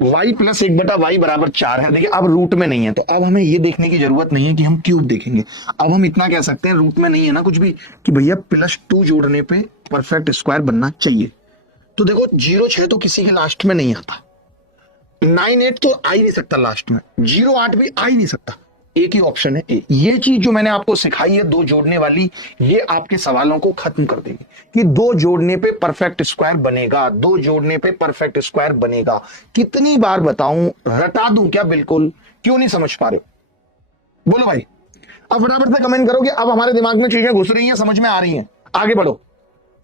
y plus 1/y बराबर 4 है। देखिए अब रूट में नहीं है तो अब हमें ये देखने की जरूरत नहीं है कि हम क्यूब देखेंगे। अब हम इतना कह सकते हैं रूट में नहीं है ना कुछ भी, कि भैया +2 जोड़ने पे परफेक्ट स्क्वायर बनना चाहिए। तो देखो 0 6 तो किसी के लास्ट में नहीं आता, 9 8 तो आ ही नहीं सकता लास्ट में, 0 8 भी आ ही नहीं सकता। एक ही ऑप्शन है ए। ये चीज जो मैंने आपको सिखाई है दो जोड़ने वाली, ये आपके सवालों को खत्म कर देगी कि दो जोड़ने पे परफेक्ट स्क्वायर बनेगा, दो जोड़ने पे परफेक्ट स्क्वायर बनेगा। कितनी बार बताऊं, रटा दूं क्या? बिल्कुल। क्यों नहीं समझ पा रहे? बोलो भाई। अब फटाफट से कमेंट करो कि अब हमारे दिमाग में चीजें घुस रही हैं, समझ में आ रही हैं, आगे बढ़ो।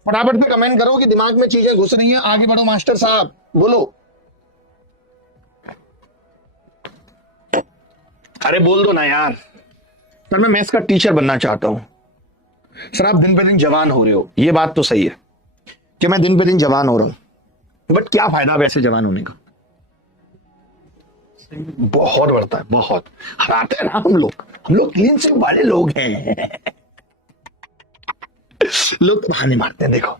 फटाफट से कमेंट करो कि दिमाग में चीजें घुस रही हैं, आगे बढ़ो मास्टर साहब, बोलो। अरे बोल दो ना यार। सर मैं मैथ्स का टीचर बनना चाहता हूं। सर आप दिन पे दिन जवान हो रहे हो, ये बात तो सही है कि मैं दिन पे दिन जवान हो रहा हूं, बट क्या फायदा वैसे जवान होने का? बहुत बढ़ता है, बहुत हराते हैं ना हम लोग क्लीन स्वीप वाले लोग हैं। लोग तो बहाने मारते हैं। देखो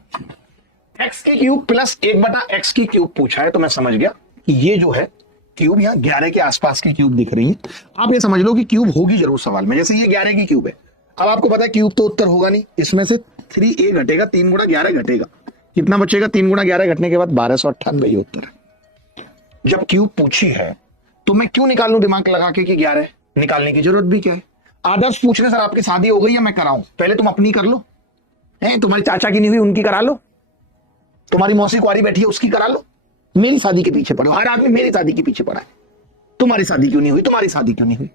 एक्स की क्यूब प्लस 1/x की क्यूब पूछा है तो मैं समझ गया कि ये जो है क्यूब यहाँ 11 के आसपास की क्यूब दिख रही है। आप ये समझ लो कि क्यूब होगी जरूर सवाल में, जैसे ये 11 की क्यूब है। अब आपको पता है क्यूब तो उत्तर होगा नहीं, इसमें से 3a घटेगा, 3 गुणा 11 घटेगा, कितना बचेगा? 3 गुणा 11 घटने के बाद 1298 ये उत्तर है। जब क्यूब पूछी है तो मैं क्यों निकालूं दिमाग लगा के कि 11? निकालने की जरूरत भी क्या है? आदर्श पूछ रहे सर आपकी शादी हो गई या मैं कराऊं? पहले तुम अपनी कर लो, है तुम्हारी चाचा की नहीं हुई उनकी करा लो, तुम्हारी मौसी कुंवारी बैठी है उसकी करा लो, मेरी शादी के पीछे पड़ो। हर आदमी मेरी शादी के पीछे पड़ा है, तुम्हारी शादी क्यों नहीं हुई, तुम्हारी शादी क्यों नहीं हुई?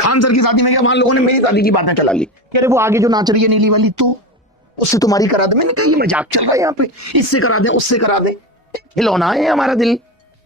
खान सर की शादी में क्या वहां लोगों ने मेरी शादी की बातें चला ली, कह रहे वो आगे जो नाच रही है नीली वाली तो उससे तुम्हारी करा दे। मैंने कहा ये मजाक चल रहा है यहाँ पे, इससे करा दे उससे करा दे, खिलौना है हमारा दिल।